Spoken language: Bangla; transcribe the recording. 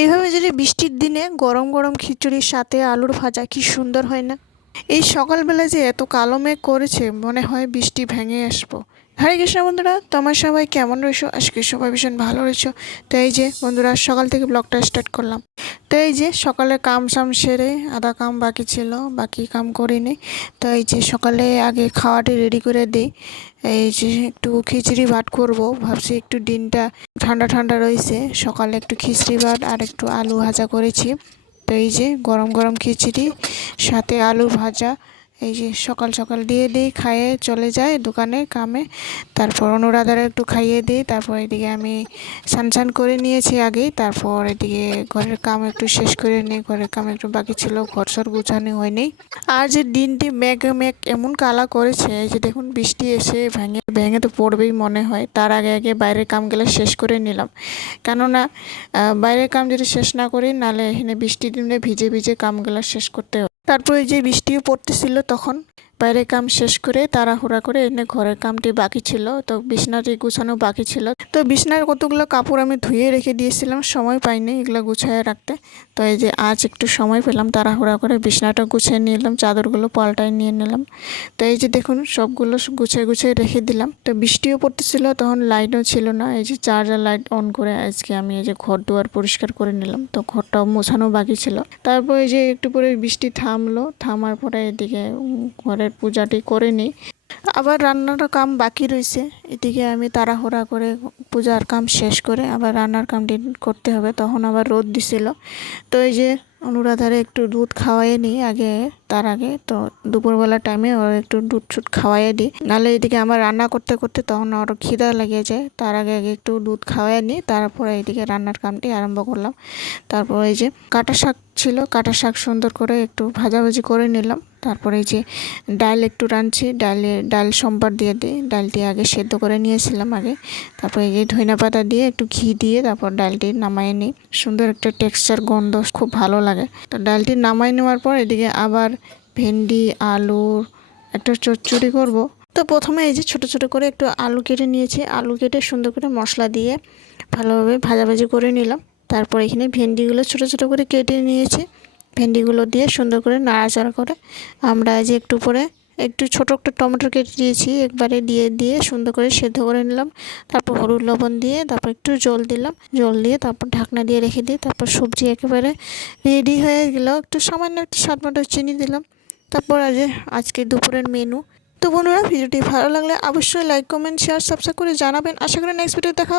এইভাবে যদি বৃষ্টির দিনে গরম গরম খিচুড়ির সাথে আলুর ভাজা কি সুন্দর হয় না। এই সকালবেলা যে এত কালো মেঘ করেছে, মনে হয় বৃষ্টি ভেঙে আসবো। হরে কৃষ্ণ বন্ধুরা, তোমার সবাই কেমন রয়েছো? আজকে সবাই ভীষণ ভালো রয়েছো। তো এই যে বন্ধুরা, সকাল থেকে ব্লগটা স্টার্ট করলাম। তো এই যে সকালে কাম সাম সেরে আধা কাম বাকি ছিল, বাকি কাম করিনি। তো এই যে সকালে আগে খাওয়াটি রেডি করে দিই। এই যে একটু খিচুড়ি ভাত করব ভাবছি, একটু দিনটা ঠান্ডা ঠান্ডা রয়েছে, সকালে একটু খিচুড়ি ভাত আর একটু আলু ভাজা করেছি। তো এই যে গরম গরম খিচুড়ি সাথে আলু ভাজা, এই যে সকাল সকাল দিয়ে দিই, খাইয়ে চলে যায় দোকানে কামে। তারপর অনুরাধারে একটু খাইয়ে দিই, তারপর এদিকে আমি স্নান করে নিয়েছি আগেই। তারপর এদিকে ঘরের কাম একটু শেষ করে নিই, ঘরের কাম একটু বাকি ছিল, ঘর সর গুছানো হয়নি। আর যে দিনটি মেঘ মেঘ এমন কালা করেছে, এই যে দেখুন বৃষ্টি এসে ভেঙে ভেঙে তো পড়বেই মনে হয়। তার আগে আগে বাইরের কামগুলো শেষ করে নিলাম, কেননা বাইরের কাম যদি শেষ না করি, নাহলে এখানে বৃষ্টির দিনে ভিজে ভিজে কামগুলো শেষ করতে হবে। তারপরে যে বৃষ্টিও পড়তেছিল, তখন বাইরের কাম শেষ করে তাড়াহুড়া করে এনে ঘরের কামটি বাকি ছিল, তো বিছনাটি গুছানো বাকি ছিল। তো বিছনার কতগুলো কাপড় আমি ধুয়ে রেখে দিয়েছিলাম, সময় পাইনি এগুলো গুছিয়ে রাখতে। তো এই যে আজ একটু সময় পেলাম, তাড়াহুড়া করে বিছনাটা গুছিয়ে নিলাম, চাদরগুলো পাল্টায় নিয়ে নিলাম। তো এই যে দেখুন সবগুলো গুছিয়ে গুছিয়ে রেখে দিলাম। তো বৃষ্টিও পড়তেছিল, তখন লাইটও ছিল না, এই যে চার্জার লাইট অন করে আজকে আমি এই যে ঘর দুয়ার পরিষ্কার করে নিলাম। তো ঘরটাও মোছানো বাকি ছিল। তারপর এই যে একটু পরে বৃষ্টি থামলো, থামার পরে এদিকে ঘরের পূজাটি করে নিই। আবার রান্নার কাম বাকি রয়েছে, এদিকে আমি তাড়াহুড়া করে পূজার কাম শেষ করে আবার রান্নার কামটি করতে হবে। তখন আবার রোদ দিছিল, তো এই যে অনুরাধারে একটু দুধ খাওয়াইয়ে নিই আগে, তার আগে তো দুপুরবেলা টাইমে ওর একটু দুধ ছুট খাওয়াইয়ে দিই, নাহলে এদিকে আমার রান্না করতে করতে তখন আরও খিদা লেগে যায়। তার আগে আগে একটু দুধ খাওয়াইয়ে নিই, তারপরে এইদিকে রান্নার কামটি আরম্ভ করলাম। তারপর এই যে কাটা শাক ছিল, কাটা শাক সুন্দর করে একটু ভাজাভাজি করে নিলাম। তারপরে এই যে ডাল একটু রাঁধছি, ডাল সম্বার দিয়ে দিই, ডালটি আগে সেদ্ধ করে নিয়েছিলাম আগে। তারপরে এই যে ধনিয়া পাতা দিয়ে একটু ঘি দিয়ে তারপর ডালটি নামাই নিই, সুন্দর একটা টেক্সচার গন্ধ খুব ভালো লাগে। তো ডালটি নামাই নেওয়ার পর এদিকে আবার ভেন্ডি আলুর একটা চচ্চড়ি করব। তো প্রথমে এই যে ছোটো ছোটো করে একটু আলু কেটে নিয়েছি, আলু কেটে সুন্দর করে মশলা দিয়ে ভালোভাবে ভাজাভাজি করে নিলাম। তারপর এখানে ভেন্ডিগুলো ছোটো ছোটো করে কেটে নিয়েছি, ভেন্ডিগুলো দিয়ে সুন্দর করে নাড়াচাড়া করে আমরা যে একটু পরে একটু ছোটো একটা টমেটো কেটে দিয়েছি, একবারে দিয়ে দিয়ে সুন্দর করে সেদ্ধ করে নিলাম। তারপর হলুদ লবণ দিয়ে তারপর একটু জল দিলাম, জল দিয়ে তারপর ঢাকনা দিয়ে রেখে দিই। তারপর সবজি একেবারে রেডি হয়ে গেল, একটু সামান্য একটু স্বাদ মতো চিনি দিলাম। তারপর আজকে দুপুরের মেনু। তো বন্ধুরা, ভিডিওটি ভালো লাগলে অবশ্যই লাইক কমেন্ট শেয়ার সাবস্ক্রাইব করে জানাবেন। আশা করি নেক্সট ভিডিও দেখা